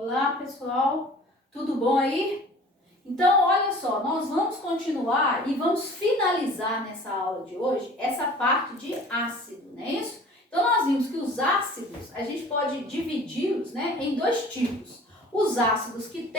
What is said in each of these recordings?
Olá, pessoal, tudo bom aí? Então, olha só, nós vamos continuar e vamos finalizar nessa aula de hoje essa parte de ácido, não é isso? Então, nós vimos que os ácidos, a gente pode dividi-los, né, em dois tipos. Os ácidos que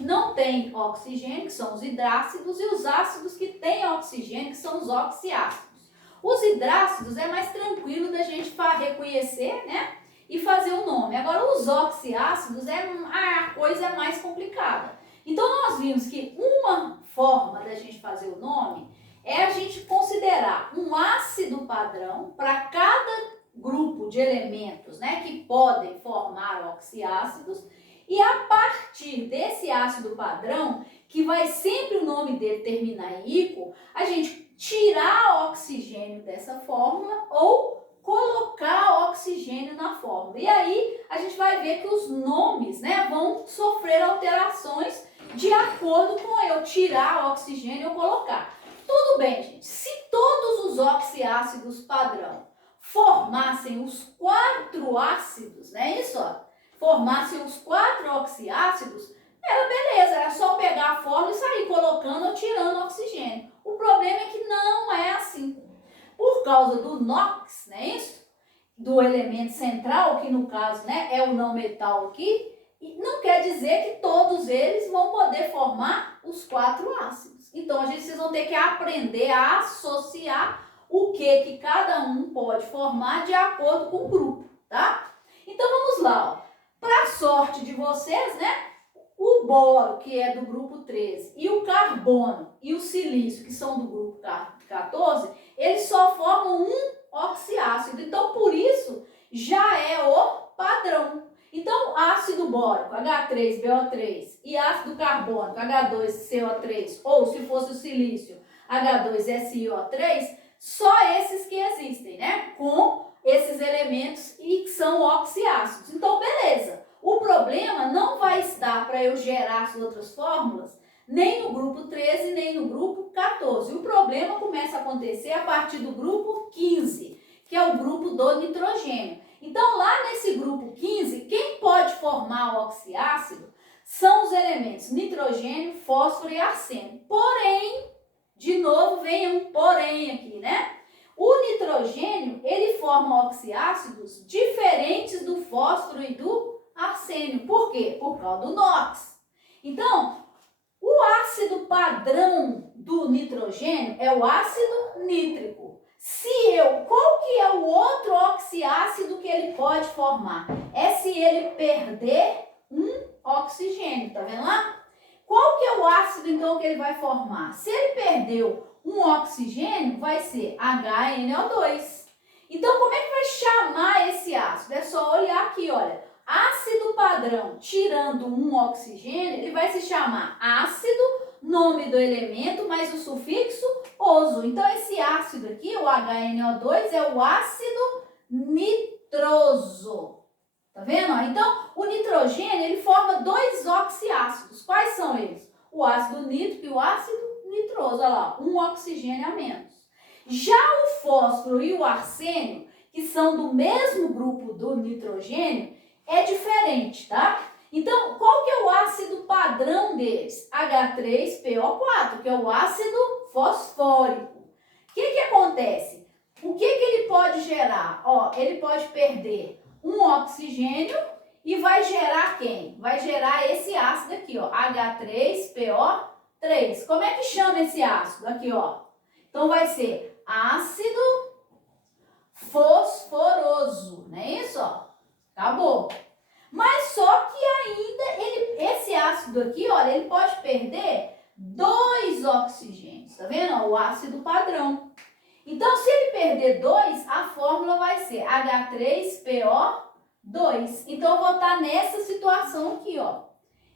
não têm oxigênio, que são os hidrácidos, e os ácidos que têm oxigênio, que são os oxiácidos. Os hidrácidos é mais tranquilo da gente reconhecer, né? E fazer o nome. Agora, os oxiácidos a coisa é mais complicada. Então, nós vimos que uma forma da gente fazer o nome é a gente considerar um ácido padrão para cada grupo de elementos, né, que podem formar oxiácidos, e a partir desse ácido padrão, que vai sempre o nome dele terminar em ico, a gente tirar oxigênio dessa fórmula ou colocar oxigênio na fórmula. E aí a gente vai ver que os nomes, né, vão sofrer alterações de acordo com eu tirar oxigênio ou colocar. Tudo bem, gente. Se todos os oxiácidos padrão formassem os 4 ácidos, né, isso, ó, formassem os 4 oxiácidos, era beleza, era só pegar a fórmula e sair colocando ou tirando oxigênio. O problema é que não é assim. Por causa do NOx, né, isso? Do elemento central, que no caso, né, é o não metal aqui, não quer dizer que todos eles vão poder formar os 4 ácidos. Então, vocês vão ter que aprender a associar o que cada um pode formar de acordo com o grupo, tá? Então, vamos lá, ó. Para sorte de vocês, né, o boro, que é do grupo 13, e o carbono e o silício, que são do grupo 14, eles só formam um oxiácido. Então, por isso, já é o padrão. Então, ácido bórico, H3BO3, e ácido carbônico, H2CO3, ou se fosse o silício, H2SiO3, só esses que existem, né? Com esses elementos e que são oxiácidos. Então, beleza. O problema não vai estar para eu gerar as outras fórmulas, nem no grupo 13, nem no grupo 14. O problema começa a acontecer a partir do grupo 15, que é o grupo do nitrogênio. Então, lá nesse grupo 15, quem pode formar o oxiácido são os elementos nitrogênio, fósforo e arsênio. Porém, de novo, vem um porém aqui, né? O nitrogênio, ele forma oxiácidos diferentes do fósforo e do arsênio. Por quê? Por causa do NOx. Então, o ácido padrão do nitrogênio é o ácido nítrico. Qual que é o outro oxiácido que ele pode formar? É se ele perder um oxigênio, tá vendo lá? Qual que é o ácido, então, que ele vai formar? Se ele perdeu um oxigênio, vai ser HNO2. Então, como é que vai chamar esse ácido? É só olhar aqui, olha. Ácido padrão, tirando um oxigênio, ele vai se chamar ácido, nome do elemento, mais o sufixo oso. Então, esse ácido aqui, o HNO2, é o ácido nitroso. Tá vendo? Então, o nitrogênio, ele forma 2 oxiácidos. Quais são eles? O ácido nítrico e o ácido nitroso. Olha lá, um oxigênio a menos. Já o fósforo e o arsênio, que são do mesmo grupo do nitrogênio, é diferente, tá? Então, qual que é o ácido padrão deles? H3PO4, que é o ácido fosfórico. O que acontece? O que ele pode gerar? Ó, ele pode perder um oxigênio e vai gerar quem? Vai gerar esse ácido aqui, ó, H3PO3. Como é que chama esse ácido? Aqui, ó. Então, vai ser ácido fosforoso, não é isso? Ó? Acabou. Mas só que ainda esse ácido aqui, olha, ele pode perder 2 oxigênios, tá vendo? O ácido padrão. Então, se ele perder 2, a fórmula vai ser H3PO2. Então, eu vou estar nessa situação aqui, ó.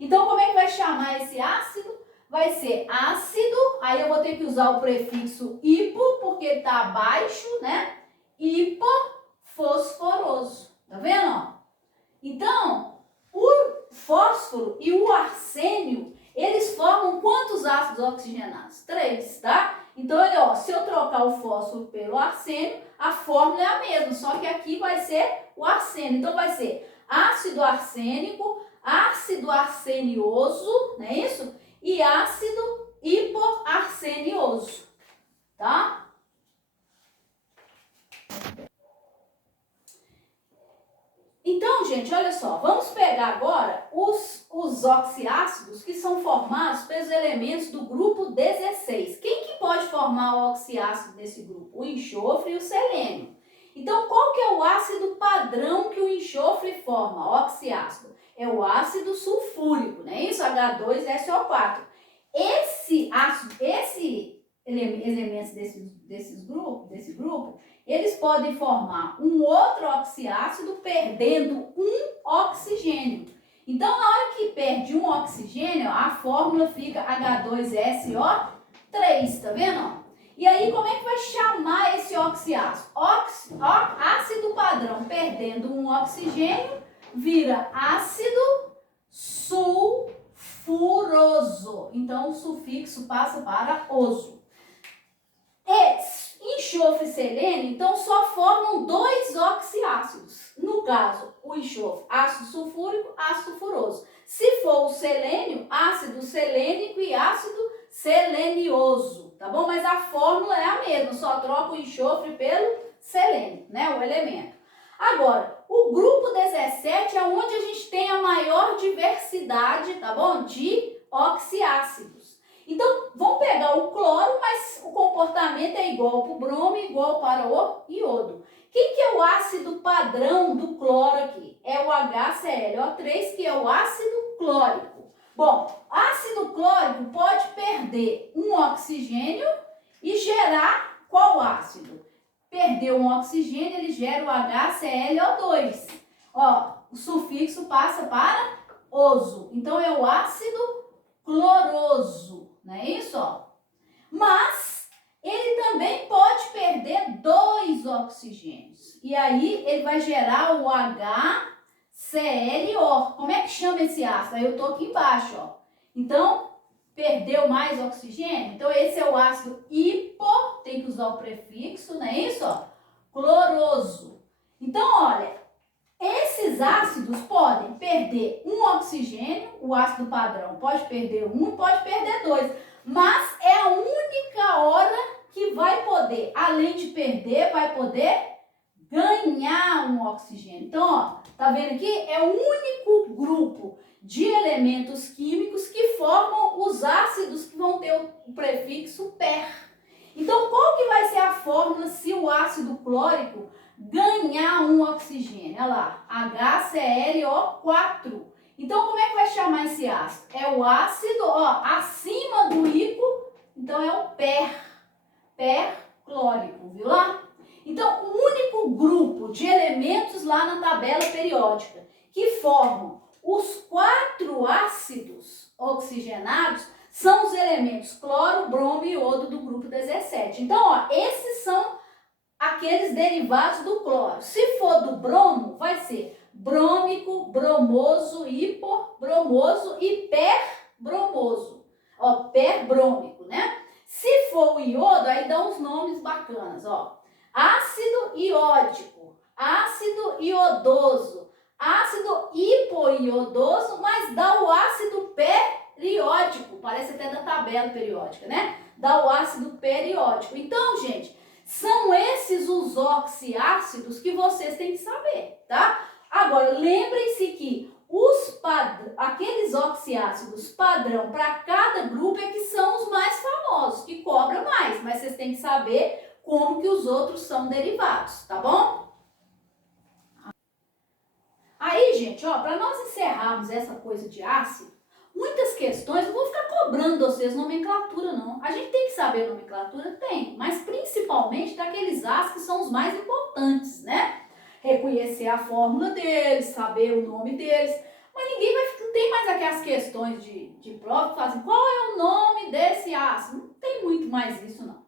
Então, como é que vai chamar esse ácido? Vai ser ácido, aí eu vou ter que usar o prefixo hipo, porque ele está abaixo, né? Hipofosforoso. Tá vendo, ó? Então, o fósforo e o arsênio, eles formam quantos ácidos oxigenados? 3, tá? Então, ó, se eu trocar o fósforo pelo arsênio, a fórmula é a mesma, só que aqui vai ser o arsênio. Então, vai ser ácido arsênico, ácido ácido arsenioso, não é isso? E ácido hipoarsenioso, tá? Então, gente, olha só, vamos pegar agora os oxiácidos que são formados pelos elementos do grupo 16. Quem que pode formar o oxiácido desse grupo? O enxofre e o selênio. Então, qual que é o ácido padrão que o enxofre forma, oxiácido? É o ácido sulfúrico, não é isso? H2SO4. Esse elementos desse grupo, eles podem formar um outro oxiácido perdendo um oxigênio. Então, na hora que perde um oxigênio, a fórmula fica H2SO3, tá vendo? E aí, como é que vai chamar esse oxiácido? Ácido padrão perdendo um oxigênio vira ácido sulfuroso. Então, o sufixo passa para oso. Enxofre e selênio, então, só formam dois oxiácidos. No caso, o enxofre, ácido sulfúrico, ácido sulfuroso. Se for o selênio, ácido selênico e ácido selenioso, tá bom? Mas a fórmula é a mesma, só troca o enxofre pelo selênio, né? O elemento. Agora, o grupo 17 é onde a gente tem a maior diversidade, tá bom? De oxiácidos. Então, vamos pegar o cloro, mas o comportamento é igual para o bromo e igual para o iodo. Quem que é o ácido padrão do cloro aqui? É o HClO3, que é o ácido clórico. Bom, ácido clórico pode perder um oxigênio e gerar qual ácido? Perdeu um oxigênio, ele gera o HClO2. Ó, o sufixo passa para oso. Então, é o ácido cloroso, não é isso? Ó? Mas ele também pode perder dois oxigênios. E aí ele vai gerar o HClO. Como é que chama esse ácido? Aí eu tô aqui embaixo, ó. Então, perdeu mais oxigênio. Então, esse é o ácido hipo, tem que usar o prefixo, não é isso? Ó? Cloroso. Então, olha, esses ácidos podem perder um oxigênio, o ácido padrão pode perder um, pode perder dois, mas é a única hora que vai poder, além de perder, vai poder ganhar um oxigênio. Então, ó, tá vendo aqui? É o único grupo de elementos químicos que formam os ácidos que vão ter o prefixo per. Então, qual que vai ser a fórmula se o ácido clórico ganhar um oxigênio? Olha lá, HClO4. Então, como é que vai chamar esse ácido? É o ácido, ó, acima do hipo, então é o perclórico, viu lá? Então, o único grupo de elementos lá na tabela periódica que formam os 4 ácidos oxigenados são os elementos cloro, bromo e iodo do grupo 17. Então, ó, esses são aqueles derivados do cloro. Se for do bromo, vai ser brômico, bromoso, hipobromoso e perbromoso. Ó, perbrômico, né? Se for o iodo, aí dá uns nomes bacanas, ó. Ácido iódico, ácido iodoso, ácido hipoiodoso, mas dá o ácido periódico, parece até da tabela periódica, né? Dá o ácido periódico. Então, gente, são esses os oxiácidos que vocês têm que saber, tá? Agora, lembrem-se que aqueles oxiácidos padrão para cada grupo é que são os mais famosos, que cobram mais, mas vocês têm que saber como que os outros são derivados, tá bom? Aí, gente, ó, para nós encerrarmos essa coisa de ácido, muitas questões, eu vou ficar cobrando vocês nomenclatura, não. A gente tem que saber nomenclatura? Tem, mas principalmente daqueles ácidos que são os mais importantes, né? Reconhecer a fórmula deles, saber o nome deles, mas não tem mais aquelas questões de prova que fazem qual é o nome desse ácido, não tem muito mais isso, não.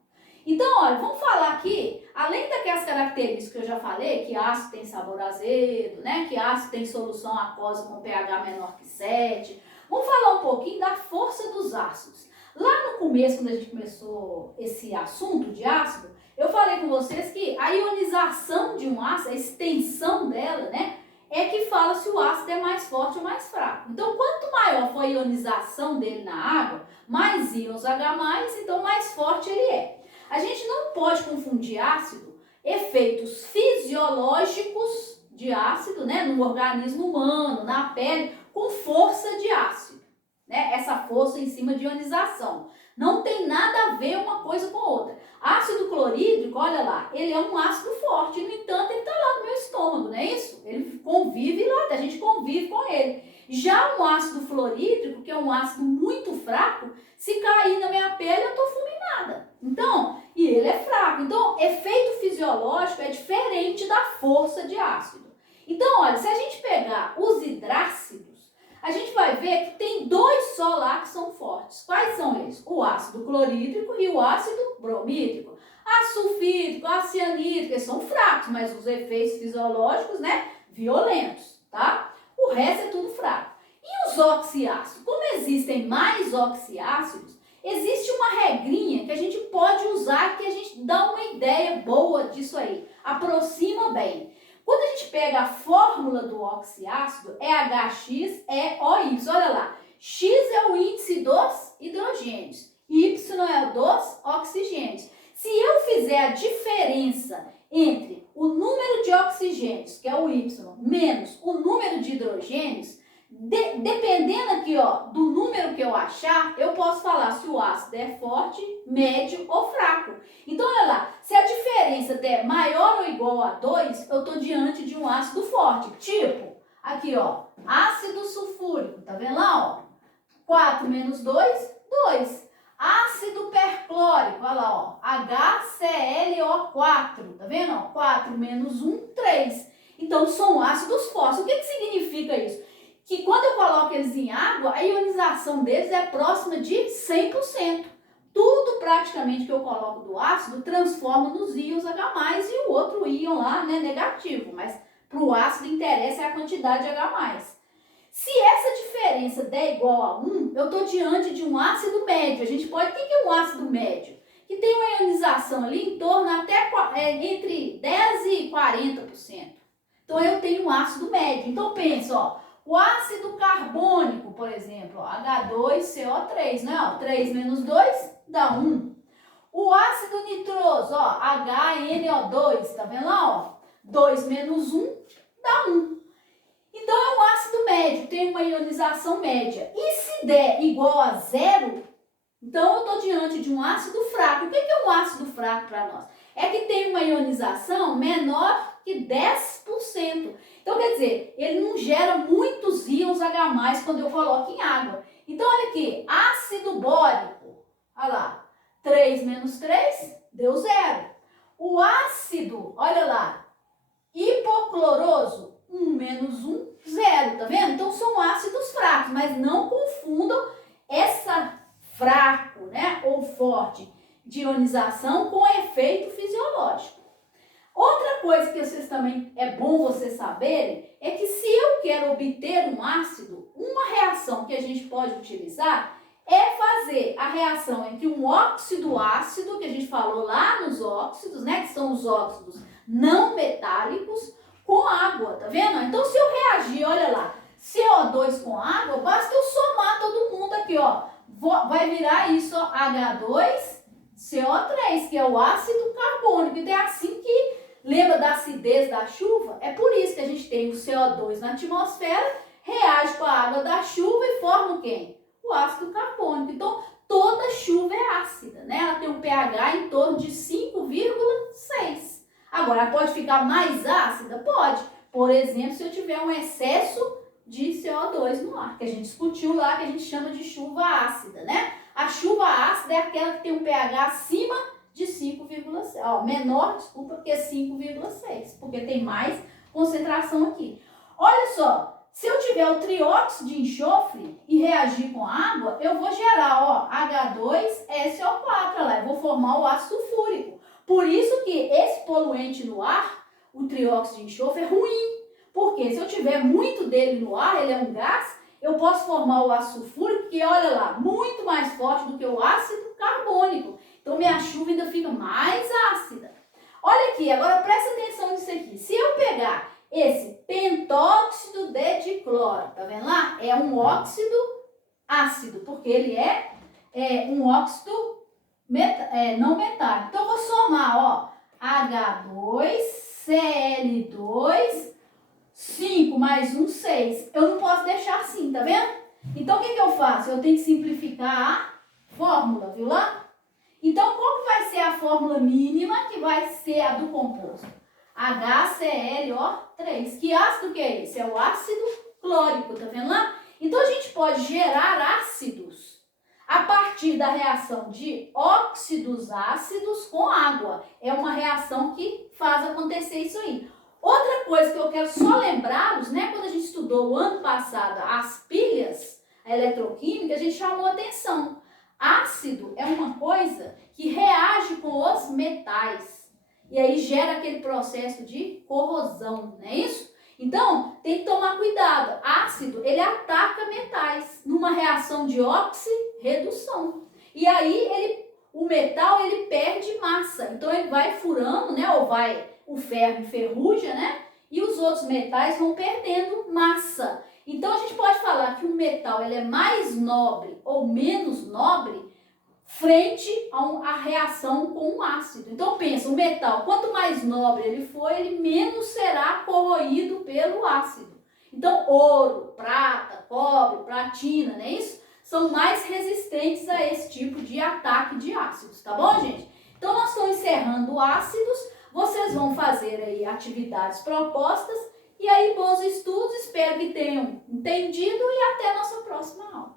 Então, olha, vamos falar aqui, além daquelas características que eu já falei, que ácido tem sabor azedo, né? Que ácido tem solução aquosa com pH menor que 7. Vamos falar um pouquinho da força dos ácidos. Lá no começo, quando a gente começou esse assunto de ácido, eu falei com vocês que a ionização de um ácido, a extensão dela, né? É que fala se o ácido é mais forte ou mais fraco. Então, quanto maior for a ionização dele na água, mais íons H+, então mais forte ele é. A gente não pode confundir ácido, efeitos fisiológicos de ácido, né, no organismo humano, na pele, com força de ácido, né, essa força em cima de ionização. Não tem nada a ver uma coisa com a outra. Ácido clorídrico, olha lá, ele é um ácido forte, no entanto, ele está lá no meu estômago, não é isso? Ele convive lá, a gente convive com ele. Já um ácido fluorídrico, que é um ácido muito fraco, se cair na minha pele, eu estou fulminada. Então, e ele é fraco. Então, efeito fisiológico é diferente da força de ácido. Então, olha, se a gente pegar os hidrácidos, a gente vai ver que tem dois só lá que são fortes. Quais são eles? O ácido clorídrico e o ácido bromídrico. Ácido sulfídrico, ácido cianídrico, eles são fracos, mas os efeitos fisiológicos, né, violentos, tá? O resto é tudo fraco. E os oxiácidos? Como existem mais oxiácidos, existe uma regrinha que a gente pode usar que a gente dá uma ideia boa disso aí. Aproxima bem. Quando a gente pega a fórmula do oxiácido, é HXeOY. Olha lá, X é o índice dos hidrogênios, Y é o dos oxigênios. Se eu fizer a diferença entre o número de oxigênios, que é o Y, menos o número de hidrogênios, dependendo aqui, ó, do número que eu achar, eu posso falar se o ácido é forte, médio ou fraco. Então, olha lá, se a diferença der maior ou igual a 2, eu estou diante de um ácido forte. Tipo, aqui, ó, ácido sulfúrico, tá vendo lá, ó? 4 menos 2, 2. Ácido perclórico, olha lá, ó, HClO4, tá vendo? Ó, 4 menos 1, 3. Então, são ácidos fortes. O que significa isso? Que quando eu coloco eles em água, a ionização deles é próxima de 100%. Tudo praticamente que eu coloco do ácido transforma nos íons H+, e o outro íon lá, né, negativo. Mas para o ácido interessa é a quantidade de H+. Se essa diferença der igual a 1, eu estou diante de um ácido médio. A gente pode... O que é um ácido médio? Que tem uma ionização ali em torno até entre 10% e 40%. Então eu tenho um ácido médio. Então pensa, ó. O ácido carbônico, por exemplo, ó, H2CO3, né? Ó, 3 menos 2 dá 1. O ácido nitroso, ó, HNO2, tá vendo lá? Ó, 2 menos 1 dá 1. Então é um ácido médio, tem uma ionização média. E se der igual a 0, então eu estou diante de um ácido fraco. O que é um ácido fraco para nós? É que tem uma ionização menor que 10%. Então, quer dizer, ele não gera muitos íons H+, quando eu coloco em água. Então, olha aqui, ácido bórico, olha lá, 3 menos 3 deu 0. O ácido, olha lá, hipocloroso, 1 menos 1, 0, tá vendo? Então, são ácidos fracos, mas não confundam essa fraco, né, ou forte de ionização com efeito fisiológico. Outra coisa que vocês também é bom vocês saberem é que se eu quero obter um ácido, uma reação que a gente pode utilizar é fazer a reação entre um óxido ácido, que a gente falou lá nos óxidos, né, que são os óxidos não metálicos, com água, tá vendo? Então, se eu reagir, olha lá, CO2 com água, basta eu somar todo mundo aqui, ó, vai virar isso, ó, H2CO3, que é o ácido carbônico. Então, é assim que, lembra da acidez da chuva? É por isso que a gente tem o CO2 na atmosfera, reage com a água da chuva e forma quem? O ácido carbônico. Então, toda chuva é ácida, né? Ela tem um pH em torno de 5,6. Agora, pode ficar mais ácida? Pode. Por exemplo, se eu tiver um excesso de CO2 no ar, que a gente discutiu lá, que a gente chama de chuva ácida, né? A chuva ácida é aquela que tem um pH acima de 5,6. Ó, menor, desculpa, que é 5,6, porque tem mais concentração aqui. Olha só, se eu tiver o trióxido de enxofre e reagir com água, eu vou gerar, ó, H2SO4, lá, eu vou formar o ácido sulfúrico. Por isso que esse poluente no ar, o trióxido de enxofre, é ruim. Porque se eu tiver muito dele no ar, ele é um gás, eu posso formar o ácido sulfúrico, que, olha lá, muito mais forte do que o ácido carbônico. Então, minha chuva ainda fica mais ácida. Olha aqui, agora presta atenção nisso aqui. Se eu pegar esse pentóxido de dicloro, tá vendo lá? É um óxido ácido, porque ele é um óxido não metálico. Então, eu vou somar, ó, H2Cl2, 5 mais 1, 6. Eu não posso deixar assim, tá vendo? Então, o que eu faço? Eu tenho que simplificar a fórmula, viu lá? Então, qual que vai ser a fórmula mínima que vai ser a do composto? HClO3. Que ácido que é esse? É o ácido clórico, tá vendo lá? Então, a gente pode gerar ácidos a partir da reação de óxidos ácidos com água. É uma reação que faz acontecer isso aí. Outra coisa que eu quero só lembrá-los, né? Quando a gente estudou o ano passado as pilhas, a eletroquímica, a gente chamou atenção. Ácido é uma coisa que reage com os metais. E aí gera aquele processo de corrosão, não é isso? Então, tem que tomar cuidado. Ácido, ele ataca metais numa reação de oxirredução. E aí, o metal, ele perde massa. Então, ele vai furando, né? O ferro enferruja, né? E os outros metais vão perdendo massa. Então, a gente pode falar que o metal, ele é mais nobre ou menos nobre frente à reação com o ácido. Então pensa, o metal, quanto mais nobre ele for, ele menos será corroído pelo ácido. Então ouro, prata, cobre, platina, não é isso? São mais resistentes a esse tipo de ataque de ácidos, tá bom, gente? Então nós estamos encerrando ácidos, vocês vão fazer aí atividades propostas e aí bons estudos, espero que tenham entendido e até a nossa próxima aula.